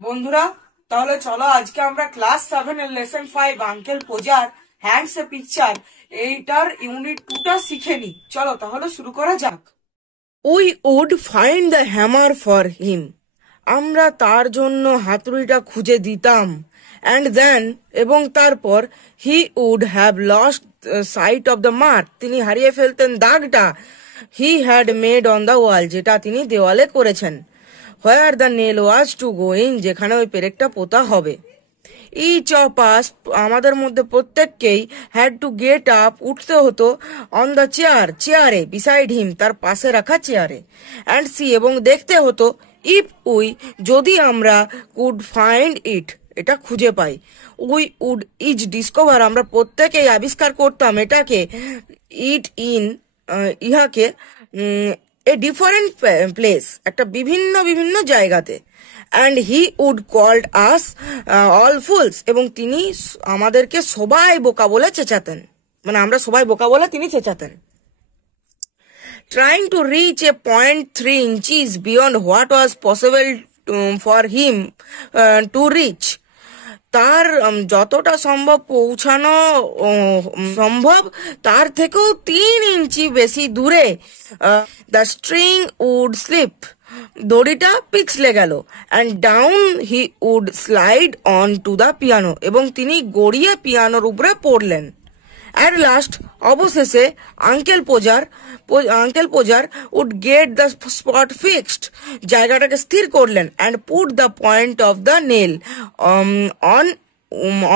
বন্ধুরা, তাহলে চলো আজকে আমরা ক্লাস 7 এর lesson 5 uncle Podger hangs a picture এইটার ইউনিট 2টা শিখে নি। চলো তাহলে শুরু করা যাক। We would find the hammer for him, আমরা তার জন্য হাতুড়িটা খুঁজে দিতাম। অ্যান্ড দেন, এবং তারপর, he would have lost sight of the mark, তিনি হারিয়ে ফেলতেন দাগটা। He had made on the wall, যেটা তিনি দেওয়ালে করেছেন। Where the nail was to going, যেখানে ওই পেরেকটা পোতা হবে। ইচ অফ আস, আমাদের মধ্যে প্রত্যেককেই, হ্যাড টু গেট আপ, উঠতে হতো, অন দ্য চেয়ার, চেয়ারে, বিসাইড হিম, তার পাশে রাখা চেয়ারে। অ্যান্ড সি, এবং দেখতে হতো, ইফ উই, যদি আমরা, কুড ফাইন্ড ইট, এটা খুঁজে পাই। উই উড ইচ ডিসকভার, আমরা প্রত্যেকেই আবিষ্কার করতাম এটাকে, ইট ইন, ইহাকে, এ ডিফারেন্ট প্লেস, একটা বিভিন্ন বিভিন্ন জায়গাতে। And he would called us all fools, এবং তিনি আমাদেরকে সবাই বোকা বলে চেঁচাতেন, মানে আমরা সবাই বোকা বলে তিনি চেঁচাতেন। Trying to reach a point 3 inches beyond what was possible for him to reach, তার যতটা সম্ভব পৌঁছানো সম্ভব তার থেকেও 3 ইঞ্চি বেশি দূরে, দ্য স্ট্রিং উড স্লিপ, দড়িটা পিছলে গেল। And down he would slide on to the piano, এবং তিনি গড়িয়ে পিয়ানোর উপরে পড়লেন। অ্যাট লাস্ট, অবশেষে, uncle Podger would get the spot fixed, জায়গাটাকে স্থির করলেন। And put the point of the nail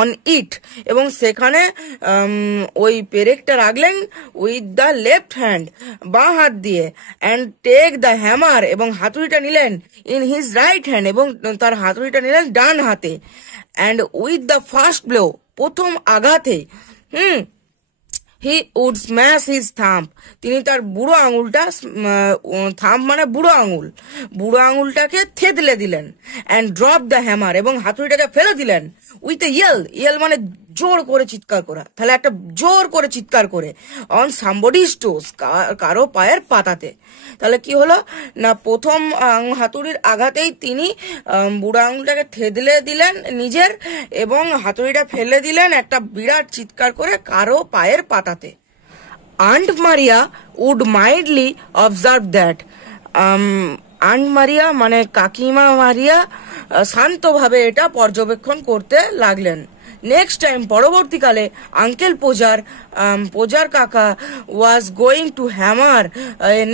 on it, এবং সেখানে ওই পেরেকটা রাখলেন উইথ দ্য লেফট হ্যান্ড, বাঁ হাত দিয়ে। অ্যান্ড টেক দ্য হ্যামার, এবং হাতুড়িটা নিলেন, ইন হিজ রাইট হ্যান্ড, এবং তার হাতুড়িটা নিলেন ডান হাতে। And with the first blow, প্রথম আঘাতে, he would smash his thumb, তিনি তার বুড়ো আঙুলটা, থাম্ব মানে বুড়ো আঙুলটাকে থেতলে দিলেন। অ্যান্ড ড্রপ দ্য হ্যামার, এবং হাতুড়িটাকে ফেলে দিলেন। উইথ এ ইয়েল মানে জোর করে চিৎকার করা, তাহলে একটা জোর করে চিৎকার করে, অন সামবডিজ টোস, কারো পায়ের পাতাতে। তাহলে কি হলো না, প্রথম হাতুড়ির আঘাতেই তিনি বুড়ো আঙুলটাকে থেতলে দিলেন নিজের, এবং হাতুড়িটা ফেলে দিলেন একটা বিরাট চিৎকার করে কারো পায়ের পাতাতে। Aunt Maria would mildly observe that, aunt Maria মানে কাকিমা মারিয়া শান্তভাবে এটা পর্যবেক্ষণ করতে লাগলেন। নেক্সট টাইম, পরবর্তীকালে, আঙ্কেল পোজার কাকা was going to hammer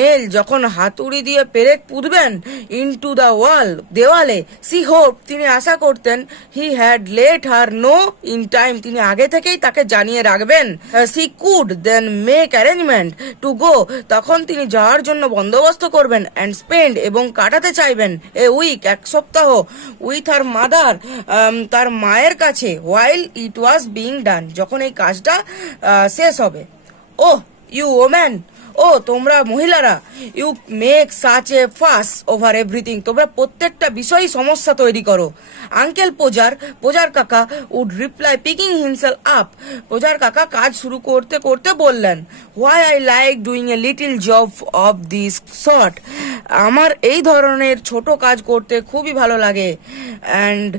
nail, যখন হাতুড়ি দিয়ে পেরেক পুঁতবেন, ইনটু দ্য ওয়াল, দেওয়ালে। সি হোপ, তিনি আশা করতেন, he had let her know in time, তিনি আগে থেকেই তাকে জানিয়ে রাখবেন। She could then make arrangement to go, তখন তিনি যাওয়ার জন্য বন্দোবস্ত করবেন। অ্যান্ড স্পেন্ড, এবং কাটাতে চাইবেন, এ উইক, এক সপ্তাহ, উইথ হার মাদার, তার মায়ের কাছে, ওয়াইল ইট ওয়াজ বিং ডান, যখন এই কাজটা শেষ হবে। ও ইউ ওম্যান, ও তোমরা মহিলারা, you make such a fuss over everything, তোমরা প্রত্যেকটা বিষয়ই সমস্যা তৈরি করো। আঙ্কেল পোজার কাকা would reply, picking himself up, Podger কাকা কাজ শুরু করতে করতে বললেন, why I like doing a little job of this sort, আমার এই ধরনের ছোট কাজ করতে খুবই ভালো লাগে। অ্যান্ড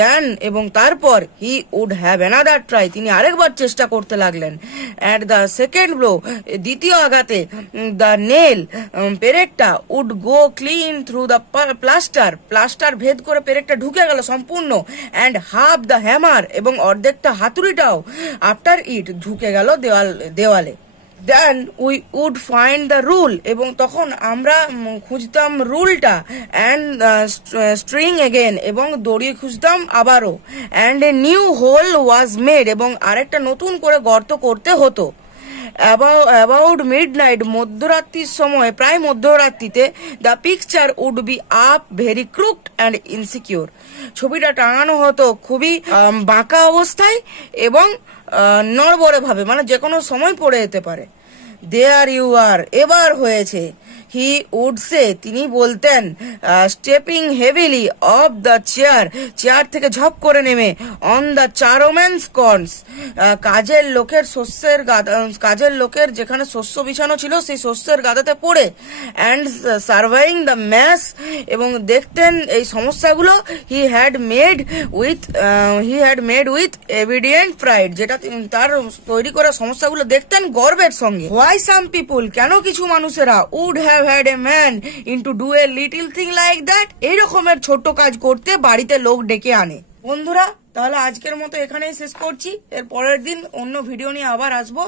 দেন, এবং তারপর, he would have another try, তিনি আরেকবার চেষ্টা করতে লাগলেন। অ্যাট দ্য সেকেন্ড ব্লো, দ্বিতীয় আঘাতে, দ্য নেল, পেরেকটা, would go clean through the plaster ভেদ করে পেরেকটা ঢুকে গেল সম্পূর্ণ। অ্যান্ড হাফ দ্য হ্যামার, এবং অর্ধেকটা হাতুড়িটাও, আফটার ইট, ঢুকে গেল দেওয়ালে। Then we would find the rule, এবং তখন আমরা খুঁজতাম রুলটা। অ্যান্ড স্ট্রিং এগেন, এবং দড়ি খুঁজতাম আবারও। And a new hole was made, এবং আরেকটা নতুন করে গর্ত করতে হতো। অ্যাবাউট মিডনাইট, মধ্যরাত্রির সময়, প্রায় মধ্যরাত্রিতে, the picture would be up very crooked and insecure, ছবিটা টাঙানো হতো খুবই বাঁকা অবস্থায় এবং নড়বড়ে ভাবে, মানে যে কোনো সময় পড়ে যেতে পারে। দেয়ার ইউ আর, এবার হয়েছে। হি উড সে, তিনি বলতেন, stepping heavily of the chair থেকে ঝপ করে নেমে, অন দ্য চারোম্যানস কর্নস, কাজের লোকের যেখানে শস্য বিছানো ছিল সেই শস্যের গাদাতে পড়ে, অ্যান্ড সার্ভাইং দ্য ম্যাস, এবং দেখতেন এই সমস্যাগুলো, হি had made with evident pride, যেটা তার তৈরি করা সমস্যাগুলো দেখতেন গর্বের সঙ্গে। হোয়াই সাম পিপুল, কেন কিছু মানুষেরা, would have had a man into do a little thing like that, এই রকমের ছোট্ট কাজ করতে বাড়িতে লোক ডেকে আনে। বন্ধুরা, তাহলে আজকের মতো এখানেই শেষ করছি। এর পরের দিন অন্য ভিডিও নিয়ে আবার আসবো।